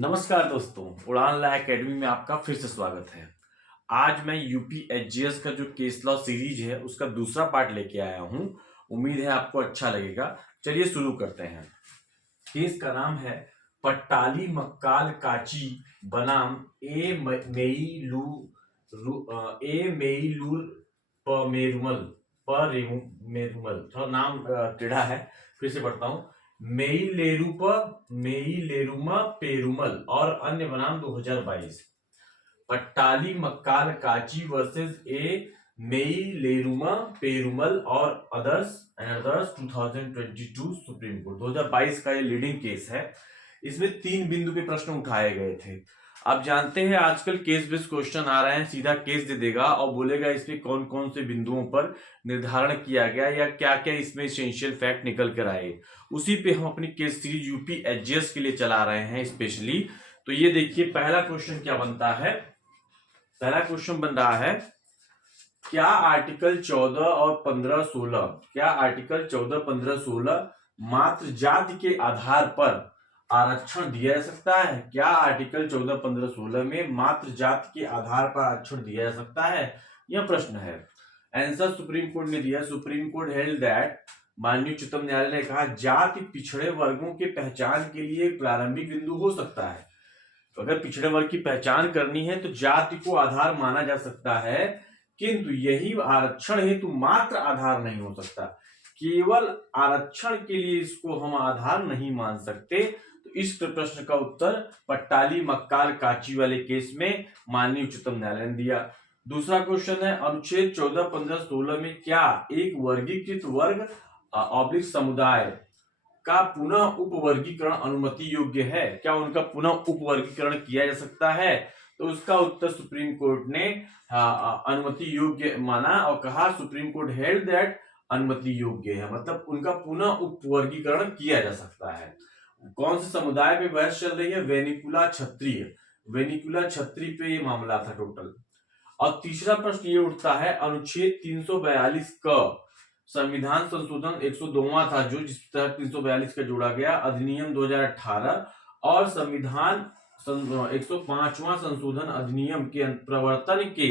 नमस्कार दोस्तों, उड़ान ला एकेडमी में आपका फिर से स्वागत है। आज मैं यूपी एचजीएस का जो केस लॉ सीरीज है उसका दूसरा पार्ट लेके आया हूँ। उम्मीद है आपको अच्छा लगेगा। चलिए शुरू करते हैं। केस का नाम है पट्टाली मक्काल काची बनाम ए मेईलूर पमेरुमल। थोड़ा नाम टेढ़ा है, फिर से पढ़ता हूँ। मेइलेरुमा पेरुमल और अन्य बनाम 2022। पट्टाली मक्काल काची वर्सेस ए मेइलेरुमा पेरुमल और अदर्स 2022 सुप्रीम कोर्ट। 2022 का ये लीडिंग केस है। इसमें 3 बिंदु पे प्रश्न उठाए गए थे। आप जानते हैं आजकल केस बेस्ड क्वेश्चन आ रहे हैं, सीधा केस दे देगा और बोलेगा इसमें कौन कौन से बिंदुओं पर निर्धारण किया गया या क्या क्या इसमें एसेंशियल फैक्ट निकल कर आए। उसी पे हम अपनी केस सीरीज यूपी एचजीएस के लिए चला रहे हैं स्पेशली। तो ये देखिए पहला क्वेश्चन क्या बनता है। पहला क्वेश्चन बन रहा है, क्या आर्टिकल 14 और 15-16 मात्र जाति के आधार पर आरक्षण दिया जा सकता है? क्या आर्टिकल 14, 15, 16 में मात्र जाति के आधार पर आरक्षण दिया जा सकता है? यह प्रश्न है। आंसर सुप्रीम कोर्ट ने दिया। सुप्रीम कोर्ट हेल्ड दैट, माननीय उच्चतम न्यायालय ने कहा, जाति पिछड़े वर्गों के पहचान के लिए एक प्रारंभिक बिंदु हो सकता है। तो अगर पिछड़े वर्ग की पहचान करनी है तो जाति को आधार माना जा सकता है, किंतु यही आरक्षण हेतु मात्र आधार नहीं हो सकता। केवल आरक्षण के लिए इसको हम आधार नहीं मान सकते। तो इस प्रश्न का उत्तर पट्टाली मक्काल काची वाले केस में माननीय उच्चतम न्यायालय ने दिया। दूसरा क्वेश्चन है, अनुच्छेद 14, 15, 16 में क्या एक वर्गीकृत वर्ग ऑब्लिक समुदाय का पुनः उपवर्गीकरण अनुमति योग्य है? क्या उनका पुनः उपवर्गीकरण किया जा सकता है? तो उसका उत्तर सुप्रीम कोर्ट ने अनुमति योग्य माना और कहा, सुप्रीम कोर्ट हेल्ड दैट अनुमति योग्य है, मतलब उनका पुनः उपवर्गीकरण किया जा सकता है। कौन से समुदाय पे बहस चल रही है? वेनिकुला क्षत्रिय पे ये मामला था टोटल। और तीसरा प्रश्न ये उठता है, अनुच्छेद 342 का संविधान संशोधन 102वां था जो जिस तहत 342 का जोड़ा गया, अधिनियम 2018 और संविधान 105वां संशोधन अधिनियम के प्रवर्तन के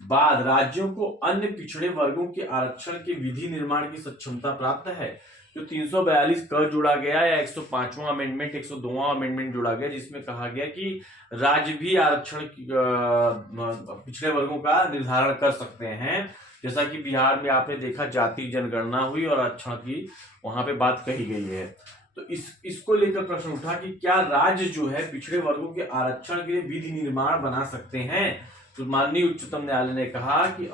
बाद राज्यों को अन्य पिछड़े वर्गों के आरक्षण के विधि निर्माण की सक्षमता प्राप्त है। जो 342 क जोड़ा गया या 105वां अमेंडमेंट 102वां अमेंडमेंट जोड़ा गया, जिसमें कहा गया कि राज्य भी आरक्षण पिछड़े वर्गों का निर्धारण कर सकते हैं। जैसा कि बिहार में आपने देखा जाति जनगणना हुई और आरक्षण की वहां पे बात कही गई है। तो इसको लेकर प्रश्न उठा कि क्या राज्य जो है पिछड़े वर्गों के आरक्षण के लिए विधि निर्माण बना सकते हैं? तो माननीय उच्चतम न्यायालय ने कहा कि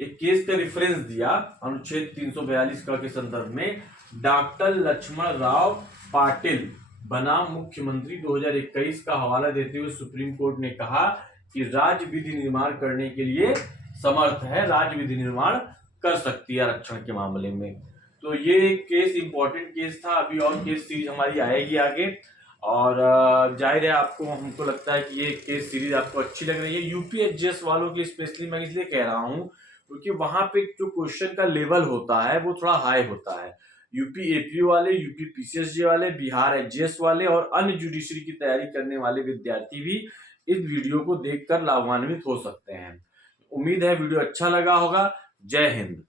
एक केस का रेफरेंस दिया अनुच्छेद 342 का के संदर्भ में, डॉक्टर लक्ष्मण राव पाटिल बनाम मुख्यमंत्री 2021 का हवाला देते हुए सुप्रीम कोर्ट ने कहा कि राज्य विधि निर्माण करने के लिए समर्थ है, राज्य विधि निर्माण कर सकती है आरक्षण के मामले में। तो ये केस इंपॉर्टेंट केस था। अभी और केस सीरीज हमारी आएगी आगे, और जाहिर है आपको, हमको लगता है कि ये केस सीरीज आपको अच्छी लग रही है। यूपी एचजीएस वालों की स्पेशली मैं इसलिए कह रहा हूँ क्योंकि वहां पे जो क्वेश्चन का लेवल होता है वो थोड़ा हाई होता है। यूपी एपीओ वाले, यूपी पीसीएसजे वाले, बिहार एचजीएस वाले और अन्य जुडिशरी की तैयारी करने वाले विद्यार्थी भी इस वीडियो को देखकर लाभान्वित हो सकते हैं। उम्मीद है वीडियो अच्छा लगा होगा। जय हिंद।